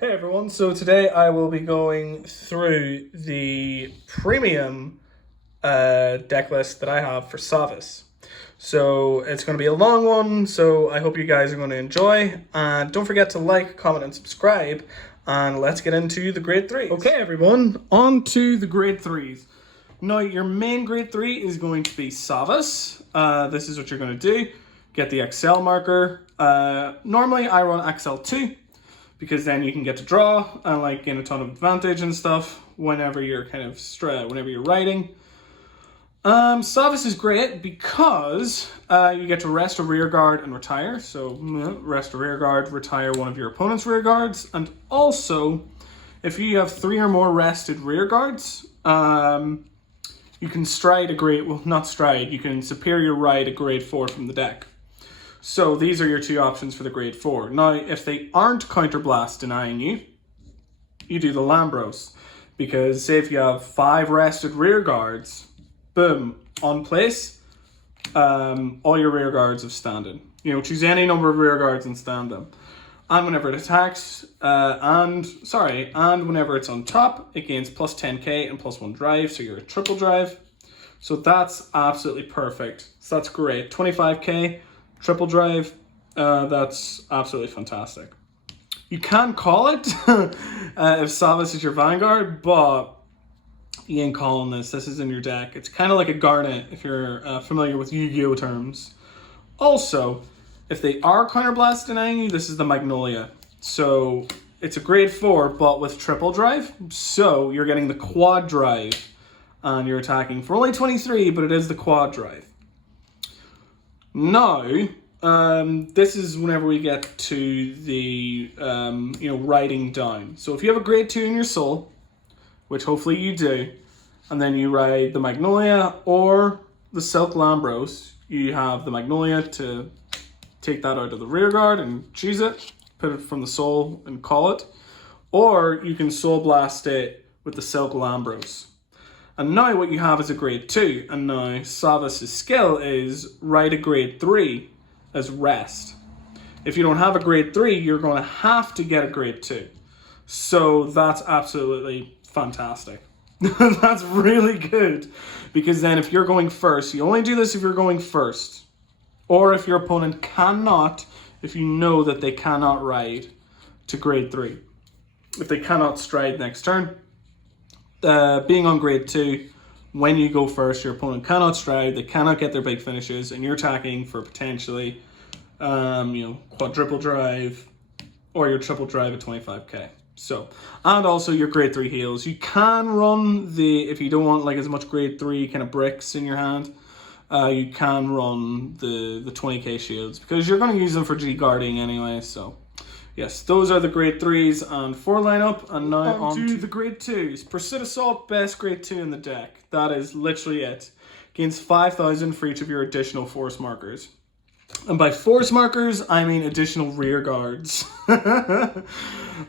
Hey everyone, so today I will be going through the premium deck list that I have for Thavas. So it's going to be a long one, so I hope you guys are going to enjoy. And don't forget to like, comment, and subscribe. And let's get into the grade 3s. Okay everyone, on to the grade 3s. Now your main grade 3 is going to be Thavas. This is what you're going to do. Get the XL marker. Normally I run XL2, because then you can get to draw and like gain a ton of advantage and stuff whenever you're whenever you're writing. Thavas is great because you get to rest a rear guard and retire. So rest a rear guard, retire one of your opponent's rear guards, and also if you have 3 or more rested rear guards, you can stride a grade, well not stride, you can superior ride a grade 4 from the deck. So these are your 2 options for the grade 4. Now, if they aren't counterblast denying you, you do the Lambros. Because say if you have 5 rested rear guards, boom, on place, all your rear guards have standing. You know, choose any number of rear guards and stand them. And whenever it attacks, and whenever it's on top, it gains plus 10k and plus 1 drive, so you're a triple drive. So that's absolutely perfect. So that's great. 25k. Triple drive, that's absolutely fantastic. You can call it if Thavas is your Vanguard, but you ain't calling this. This is in your deck. It's kind of like a Garnet if you're familiar with Yu-Gi-Oh terms. Also, if they are counterblast denying you, this is the Magnolia. So it's a grade 4, but with triple drive. So you're getting the quad drive, and you're attacking for only 23, but it is the quad drive. Now, this is whenever we get to the, writing down. So if you have a grade 2 in your soul, which hopefully you do, and then you ride the Magnolia or the Silk Lambros, you have the Magnolia to take that out of the rear guard and choose it, put it from the soul and call it. Or you can soul blast it with the Silk Lambros. And now what you have is a grade 2, and now Thavas' skill is ride a grade 3 as rest. If you don't have a grade 3, you're going to have to get a grade 2. So that's absolutely fantastic. That's really good, because then if you're going first, you only do this if you're going first, or if your opponent cannot, if you know that they cannot ride to grade 3. If they cannot stride next turn, being on grade 2, when you go first, your opponent cannot stride, they cannot get their big finishes, and you're attacking for potentially, quadruple drive or your triple drive at 25k. So, and also your grade 3 heals. You can run if you don't want like as much grade 3 kind of bricks in your hand, you can run the 20k shields, because you're going to use them for G guarding anyway, so. Yes, those are the grade 3s and 4 lineup, and now on to the grade 2s. Pursuit Assault, best grade 2 in the deck. That is literally it. Gains 5,000 for each of your additional force markers. And by force markers, I mean additional rear guards.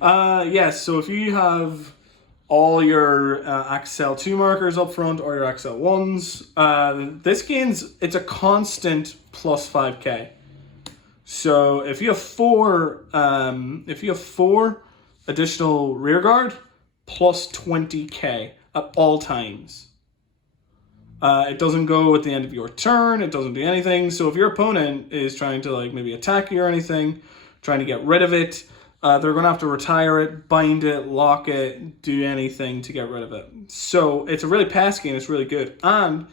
Yes, so if you have all your XL2 markers up front or your XL1s, this gains, it's a constant plus 5k. So if you have 4 additional rear guard, plus 20k at all times. It doesn't go at the end of your turn. It doesn't do anything. So if your opponent is trying to like maybe attack you or anything, trying to get rid of it, they're going to have to retire it, bind it, lock it, do anything to get rid of it. So it's a really pesky and it's really good. And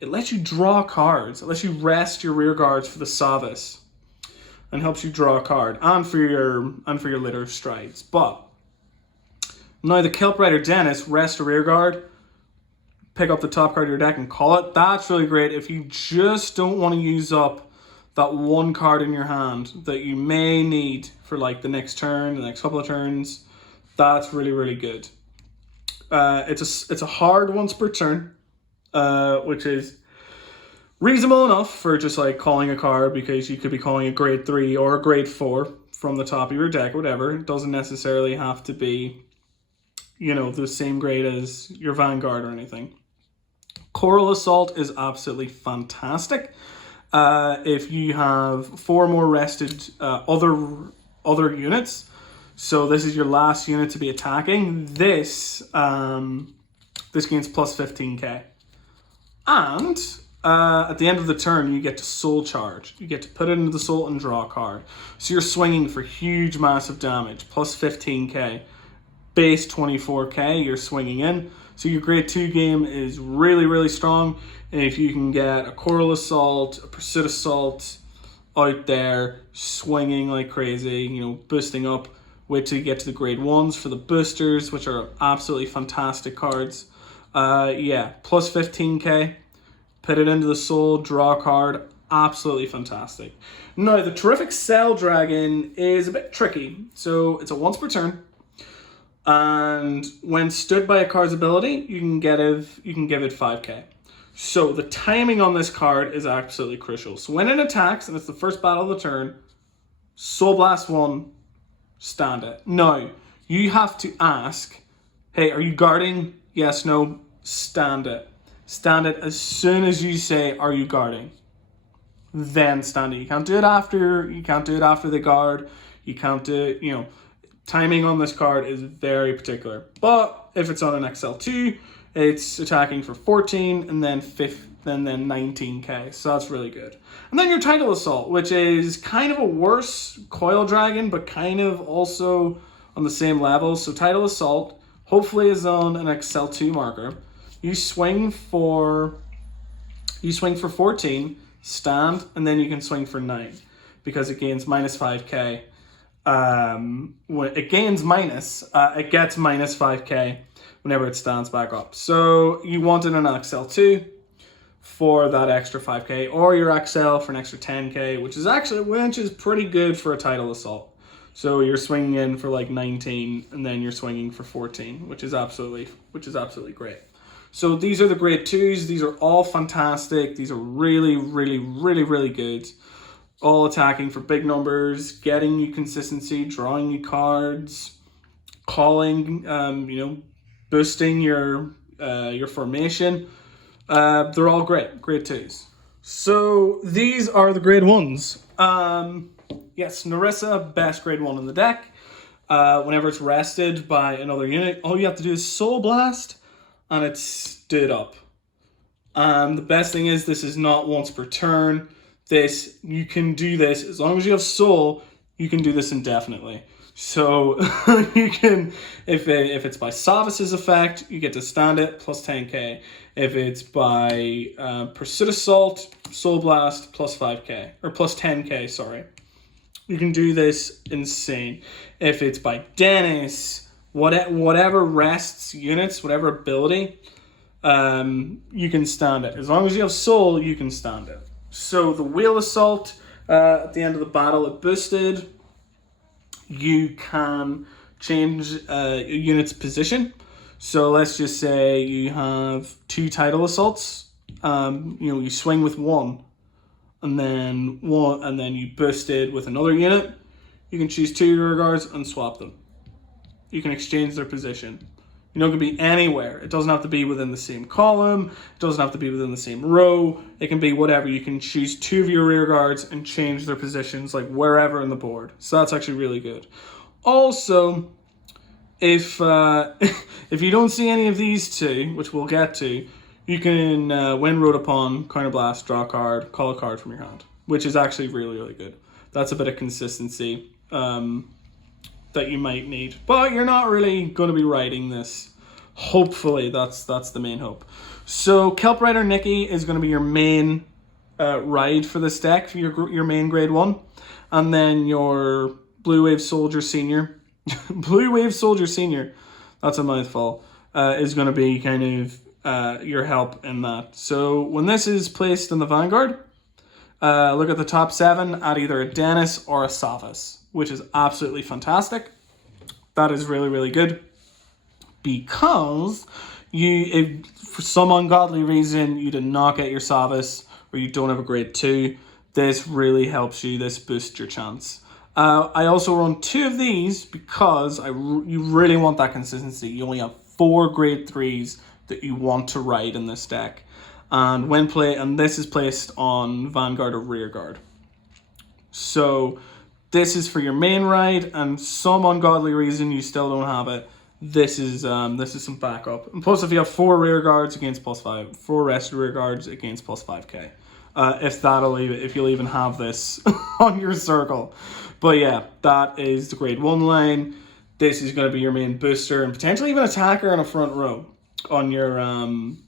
it lets you draw cards. It lets you rest your rear guards for the Thavas, and helps you draw a card, and for your litter strides. But now the Kelp Rider Dennis, rest a rear guard, pick up the top card of your deck and call it. That's really great if you just don't want to use up that 1 card in your hand that you may need for like the next turn, the next couple of turns. That's really, really good. It's a hard once per turn, which is reasonable enough for just like calling a card, because you could be calling a grade 3 or a grade 4 from the top of your deck, whatever. It doesn't necessarily have to be, the same grade as your Vanguard or anything. Coral Assault is absolutely fantastic. If you have 4 more rested other units, So this is your last unit to be attacking. This gains plus 15k. And at the end of the turn, you get to soul charge. You get to put it into the soul and draw a card. So you're swinging for huge, massive damage, plus 15k. Base 24k, you're swinging in. So your grade 2 game is really, really strong. And if you can get a Coral Assault, a Pursuit Assault out there, swinging like crazy, you know, boosting up, wait till you get to the grade 1s for the boosters, which are absolutely fantastic cards. Yeah, plus 15k, put it into the soul, draw a card, absolutely fantastic. Now, the Terrific Cell Dragon is a bit tricky. So it's a once per turn. And when stood by a card's ability, you can give it 5k. So the timing on this card is absolutely crucial. So when it attacks, and it's the first battle of the turn, Soul Blast 1, stand it. Now, you have to ask, hey, are you guarding? Yes, no, stand it. Stand it as soon as you say, are you guarding? Then stand it. You can't do it after the guard. You can't do it, you know. Timing on this card is very particular. But if it's on an XL2, it's attacking for 14 and then 19k. So that's really good. And then your Tidal Assault, which is kind of a worse Coil Dragon, but kind of also on the same level. So Tidal Assault hopefully is on an XL2 marker. You swing for 14, stand, and then you can swing for 9 because it gains minus 5k. When it gets minus 5k whenever it stands back up. So you wanted an XL2 for that extra 5k, or your XL for an extra 10k, which is pretty good for a Tidal Assault. So you're swinging in for like 19, and then you're swinging for 14, which is absolutely great. So these are the grade 2s. These are all fantastic. These are really, really, really, really good. All attacking for big numbers, getting you consistency, drawing you cards, calling, boosting your formation. They're all great, grade 2s. So these are the grade 1s. Yes, Narissa, best grade 1 in the deck. Whenever it's rested by another unit, all you have to do is Soul Blast, and it's stood up. The best thing is this is not once per turn. You can do this as long as you have soul. You can do this indefinitely. So you can, if it's by Thavas' effect, you get to stand it plus 10k. If it's by Pursuit Assault, Soul Blast plus 5k or plus 10k. Sorry, you can do this insane. If it's by Dennis, whatever rests units, whatever ability, you can stand it as long as you have soul. You can stand it. So the Wheel Assault, at the end of the battle, it boosted. You can change a unit's position. So let's just say you have 2 Tidal Assaults. You swing with 1, and then you boosted with another unit. You can choose 2 rear guards and swap them. You can exchange their position. You know, it can be anywhere. It doesn't have to be within the same column. It doesn't have to be within the same row. It can be whatever. You can choose 2 of your rear guards and change their positions like wherever in the board. So that's actually really good. Also, if you don't see any of these 2, which we'll get to, you can, when rode upon, counterblast, draw a card, call a card from your hand, which is actually really, really good. That's a bit of consistency that you might need, but you're not really going to be riding this. Hopefully, that's the main hope. So Kelp Rider Nikki is going to be your main ride for this deck, for your main grade 1, and then your Blue Wave Soldier Senior, Blue Wave Soldier Senior, that's a mouthful, is going to be kind of your help in that. So when this is placed in the Vanguard, look at the top 7 at either a Dennis or a Thavas, which is absolutely fantastic. That is really, really good. Because if for some ungodly reason you did not get your Thavas, or you don't have a grade 2, this really helps you. This boosts your chance. I also run 2 of these because you really want that consistency. You only have 4 grade 3s that you want to ride in this deck. And this is placed on Vanguard or Rearguard. So this is for your main ride, and some ungodly reason you still don't have it, this is some backup. And plus, if you have 4 rear guards against +5, 4 rested rear guards against +5k, if you'll even have this on your circle. But yeah, that is the grade 1 lane. This is going to be your main booster and potentially even attacker on a front row on your on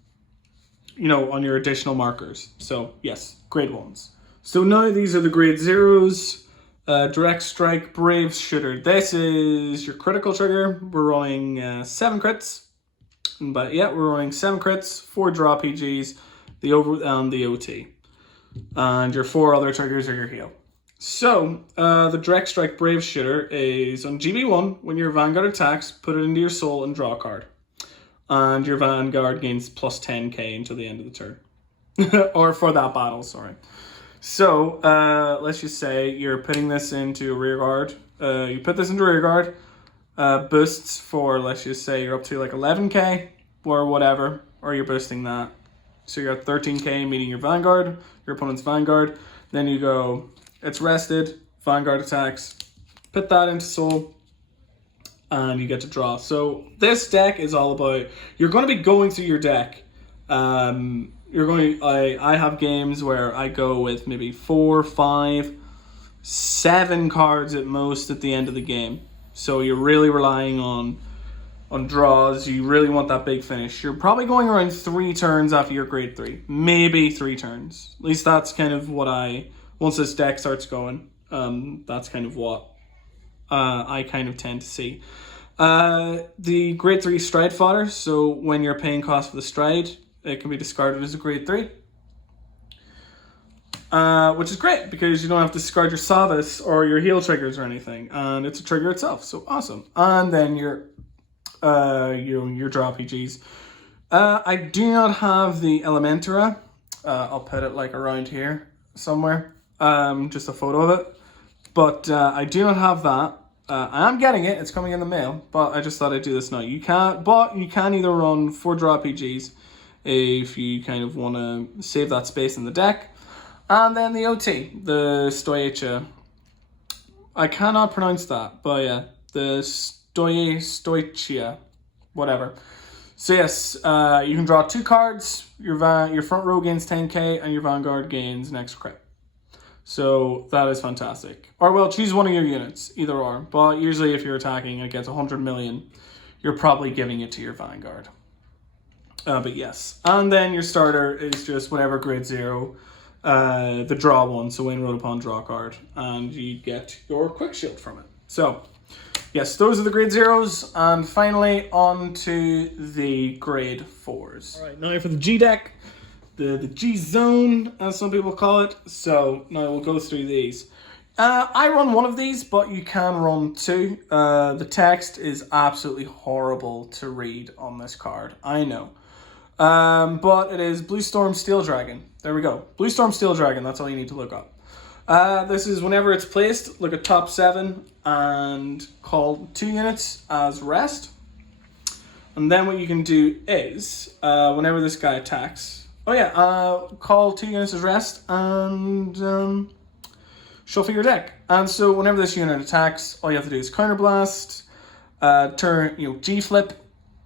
your additional markers. So yes, grade 1s. So now these are the grade 0s. Direct strike, brave shooter. This is your critical trigger. We're rolling 7 crits, but yeah, we're rolling 7 crits, 4 draw PGs, the over and the OT, and your 4 other triggers are your heal. So the direct strike, brave shooter is on GB1. When your Vanguard attacks, put it into your soul and draw a card, and your Vanguard gains +10k until the end of the turn, or for that battle. Sorry. So, let's just say you're putting this into a rear guard. You put this into rear guard, boosts for, let's just say you're up to like 11k or whatever, or you're boosting that. So you're at 13k meeting your Vanguard, your opponent's Vanguard. Then you go, it's rested, Vanguard attacks, put that into soul, and you get to draw. So this deck is all about, you're going to be going through your deck. I have games where I go with maybe 4, 5, 7 cards at most at the end of the game. So you're really relying on draws. You really want that big finish. You're probably going around 3 turns after your grade 3. Maybe 3 turns. At least that's kind of what once this deck starts going, that's kind of what I kind of tend to see. The grade 3 stride fodder. So when you're paying cost for the stride, it can be discarded as a grade 3. Which is great because you don't have to discard your Thavas or your heal triggers or anything. And it's a trigger itself, so awesome. And then your draw PGs. I do not have the Elementara. I'll put it like around here somewhere. Just a photo of it. But I do not have that. I am getting it. It's coming in the mail. But I just thought I'd do this now. You can either run 4 draw PGs if you kind of want to save that space in the deck. And then the OT, the Stoichia. I cannot pronounce that, but yeah, the Stoichia, whatever. So yes, you can draw 2 cards. Your front row gains 10k, and your Vanguard gains an extra crit. So that is fantastic. Or well, choose one of your units, either or. But usually, if you're attacking and it gets 100 million, you're probably giving it to your Vanguard. But yes, and then your starter is just whatever grade 0, the draw one, so when rolled upon draw card, and you get your quick shield from it. So yes, those are the grade 0s, and finally on to the grade 4s. All right, now for the G deck, the G zone, as some people call it. So now we'll go through these. I run one of these, but you can run 2. The text is absolutely horrible to read on this card, I know. But it is Blue Storm Steel Dragon. There we go. Blue Storm Steel Dragon, that's all you need to look up. This is whenever it's placed, look at top 7 and call 2 units as rest. And then what you can do is, whenever this guy attacks, call 2 units as rest and shuffle your deck. And so whenever this unit attacks, all you have to do is counterblast, turn, G-flip,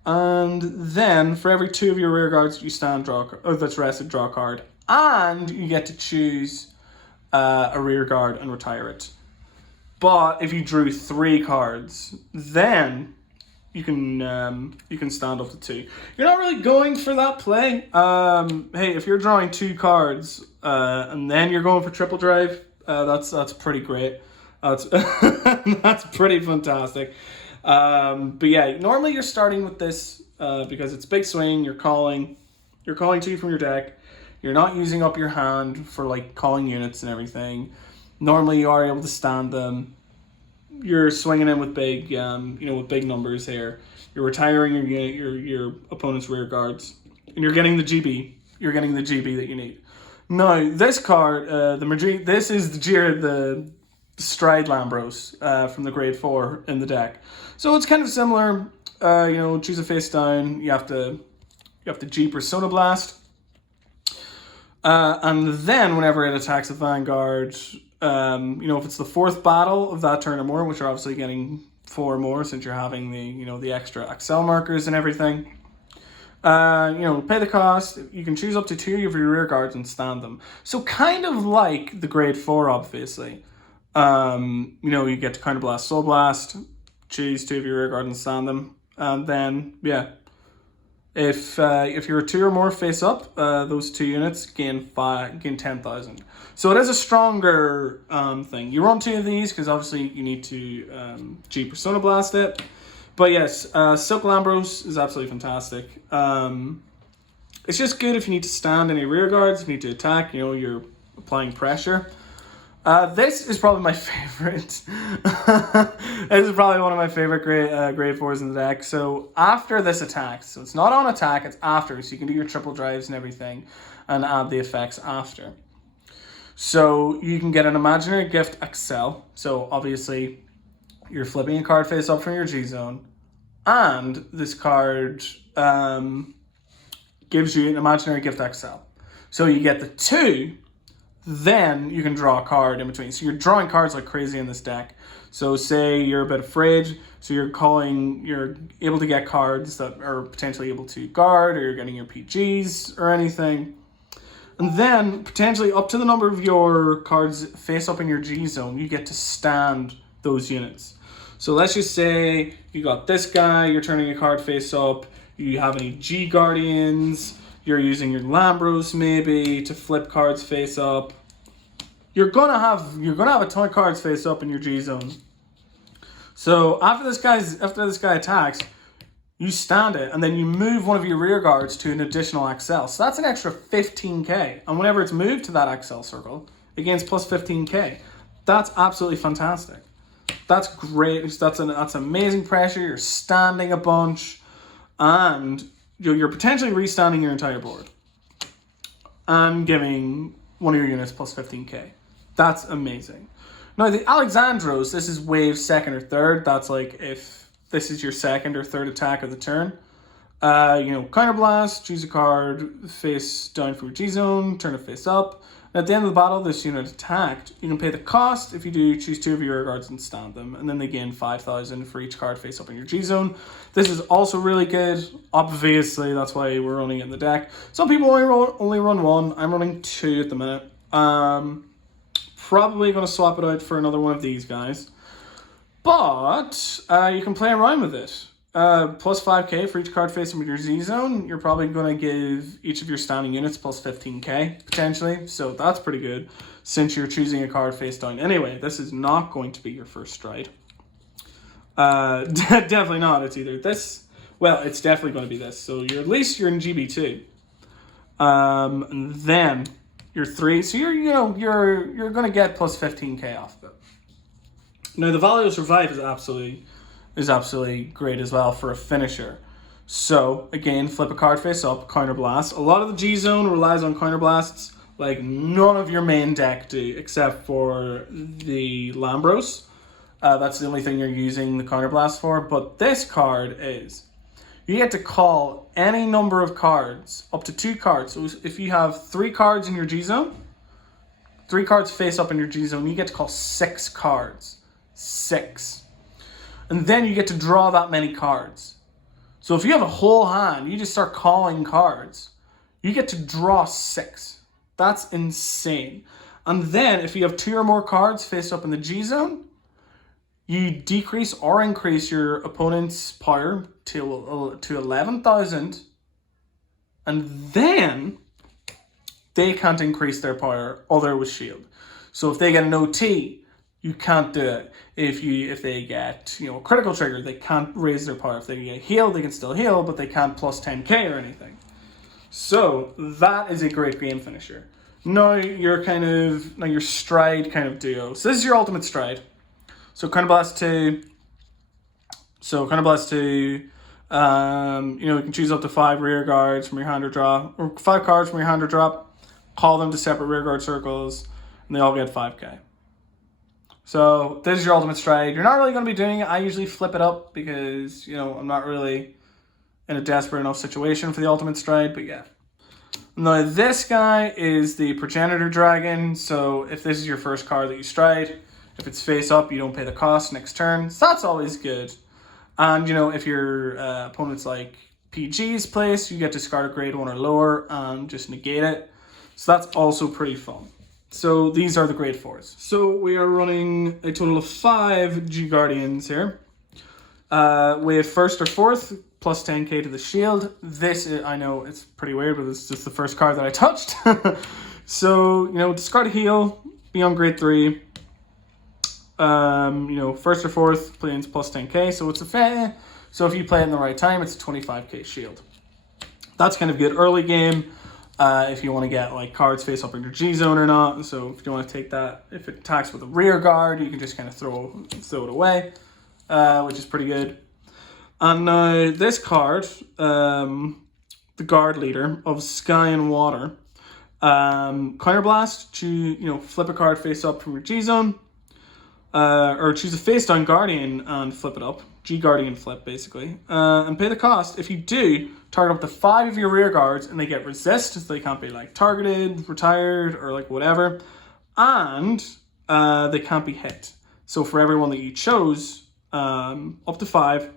and then for every 2 of your rear guards you stand, that's rested, draw a card, and you get to choose a rear guard and retire it. But if you drew 3 cards, then you can stand up to 2. You're not really going for that play. Hey, if you're drawing 2 cards and then you're going for triple drive, that's pretty great. That's that's pretty fantastic. But yeah, normally you're starting with this because it's big swing. You're calling 2 from your deck. You're not using up your hand for like calling units and everything. Normally you are able to stand them. You're swinging in with big, with big numbers here. You're retiring your opponent's rear guards, and you're getting the GB. You're getting the GB that you need. Now this card, this is the Stride Lambros from the grade 4 in the deck. So it's kind of similar. Choose a face down. You have to G Persona Blast. And then whenever it attacks a Vanguard, You know, if it's the 4th battle of that turn or more, which you're obviously getting 4 more since you're having the, you know, the extra Excel markers and everything. You know, pay the cost. You can choose up to 2 of your rear guards and stand them. So kind of like the grade 4, obviously. You know, you get to counterblast, soul blast, choose 2 of your rear guards and stand them, and then yeah, if you're 2 or more face up, those 2 units gain 10,000. So it is a stronger thing. You run 2 of these because obviously you need to G Persona Blast it. But yes, Silk Lambros is absolutely fantastic. It's just good if you need to stand any rear guards, if you need to attack, you know, you're applying pressure. This is probably my favorite. This is probably one of my favorite grade 4s in the deck. So after this attack, so it's not on attack, it's after. So you can do your triple drives and everything and add the effects after. So you can get an imaginary gift Excel. So obviously you're flipping a card face up from your G zone. And this card gives you an imaginary gift Excel. So you get the 2. Then you can draw a card in between. So you're drawing cards like crazy in this deck. So say you're a bit afraid, so you're able to get cards that are potentially able to guard, or you're getting your PGs or anything. And then potentially up to the number of your cards face up in your G zone, you get to stand those units. So let's just say you got this guy, you're turning a card face up, you have any G Guardians, you're using your Lambros maybe to flip cards face up. You're gonna have a ton of cards face up in your G zone. So after this guy attacks, you stand it and then you move one of your rear guards to an additional XL. So that's an extra 15k. And whenever it's moved to that XL circle, it gains plus 15k. That's absolutely fantastic. That's great. That's amazing pressure. You're standing a bunch, and you're potentially restanding your entire board and giving one of your units plus 15k. That's amazing. Now the Alexandros, this is wave 2nd or 3rd. That's like if this is your 2nd or 3rd attack of the turn. You know, counterblast, choose a card, face down for your G zone, turn it face up. And at the end of the battle, this unit attacked. You can pay the cost. If you do, choose 2 of your rear guards and stand them. And then they gain 5,000 for each card face up in your G zone. This is also really good. Obviously, that's why we're running it in the deck. Some people only run 1. I'm running 2 at the minute. Probably going to swap it out for another one of these guys. But you can play around with it. Plus 5k for each card face up in your Z zone. You're probably going to give each of your standing units plus 15k, potentially. So that's pretty good, since you're choosing a card face down. Anyway, this is not going to be your first stride. Definitely not. It's either this... Well, it's definitely going to be this. So at least you're in GB2. And then you're 3. So you're going to get plus 15k off of it. Now, the Value of Survive is absolutely great as well for a finisher. So again, flip a card face up, counterblast. A lot of the G zone relies on counterblasts, like none of your main deck do, except for the Lambros. That's the only thing you're using the counterblast for. But this card is, you get to call any number of cards, up to 2 cards. So if you have 3 cards in your G zone, 3 cards face up in your G zone, you get to call 6 cards. 6. And then you get to draw that many cards. So if you have a whole hand, you just start calling cards. You get to draw 6. That's insane. And then if you have 2 or more cards face up in the G zone, you decrease or increase your opponent's power to 11,000. And then they can't increase their power other with shield. So if they get an OT, you can't do it. If they get a critical trigger, they can't raise their power. If they get healed, they can still heal, but they can't plus 10k or anything. So that is a great game finisher. Now your stride kind of duo. So this is your ultimate stride. So counterblast 2. You can choose up to 5 rear guards from your hand or draw, or 5 cards from your hand or drop. Call them to separate rear guard circles, and they all get 5k. So this is your ultimate stride. You're not really going to be doing it. I usually flip it up because, I'm not really in a desperate enough situation for the ultimate stride, but yeah. Now this guy is the Progenitor Dragon, so if this is your first card that you stride, if it's face up, you don't pay the cost next turn, so that's always good. And, you know, if your opponent's like PG's place, you get to discard a grade 1 or lower and just negate it. So that's also pretty fun. So these are the grade 4s. So we are running a total of 5 G Guardians here. We have first or fourth, plus 10k to the shield. This is, I know it's pretty weird, but it's just the first card that I touched. So, you know, discard a heal, be on grade 3. You know, first or fourth, planes plus 10k, so it's a fair. So if you play it in the right time, it's a 25k shield. That's kind of good early game. If you want to get like cards face up in your G zone or not. So if you want to take that, if it attacks with a rear guard, you can just kind of throw it away, which is pretty good. And now this card, the guard leader of Sky and Water, Counterblast to, you know, flip a card face up from your G zone, or choose a face down Guardian and flip it up. G Guardian flip, basically. And pay the cost. If you do, target up to 5 of your rear guards and they get resist, so they can't be like targeted, retired, or like whatever. And they can't be hit. So for everyone that you chose, up to 5,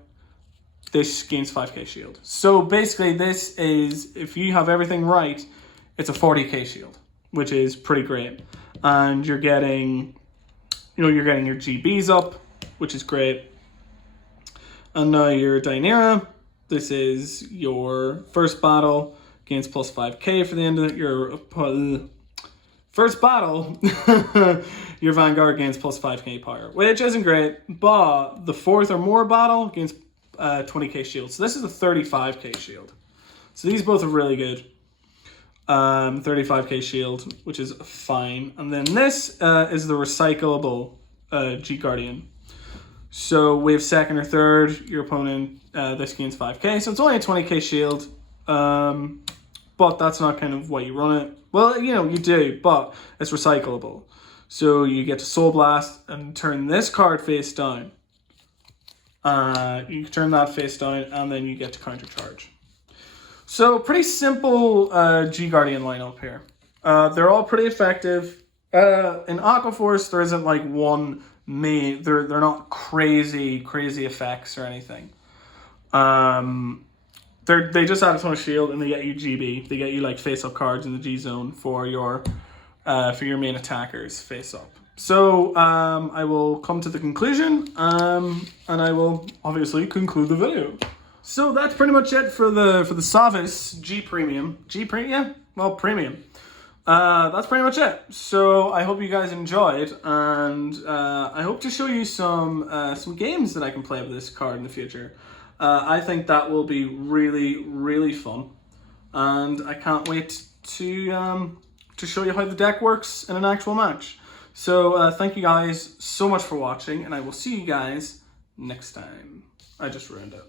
this gains 5k shield. So basically this is, if you have everything right, it's a 40k shield, which is pretty great. And you're getting, you know, you're getting your GBs up, which is great. And now your Dynera, this is your first battle, gains plus 5k for the end of your first battle. Your Vanguard gains plus 5k power, which isn't great, but the fourth or more battle gains 20k shield. So this is a 35k shield. So these both are really good. 35k shield, which is fine. And then this is the recyclable G Guardian. So we have second or third, your opponent, this gains 5k. So it's only a 20k shield, but that's not kind of what you run it. Well, you know, you do, but it's recyclable. So you get to Soul Blast and turn this card face down. You turn that face down and then you get to counter charge. So pretty simple G Guardian lineup here. They're all pretty effective. In Aquaforce, there isn't like one main, they're not crazy effects or anything. They just add a ton of shield and they get you GB. They get you like face up cards in the G zone for your main attackers face up. So I will come to the conclusion and I will obviously conclude the video. So that's pretty much it for the Thavas G Premium. Premium. That's pretty much it. So I hope you guys enjoyed, and I hope to show you some games that I can play with this card in the future. I think that will be really fun, and I can't wait to show you how the deck works in an actual match. So thank you guys so much for watching, and I will see you guys next time. I just ruined it.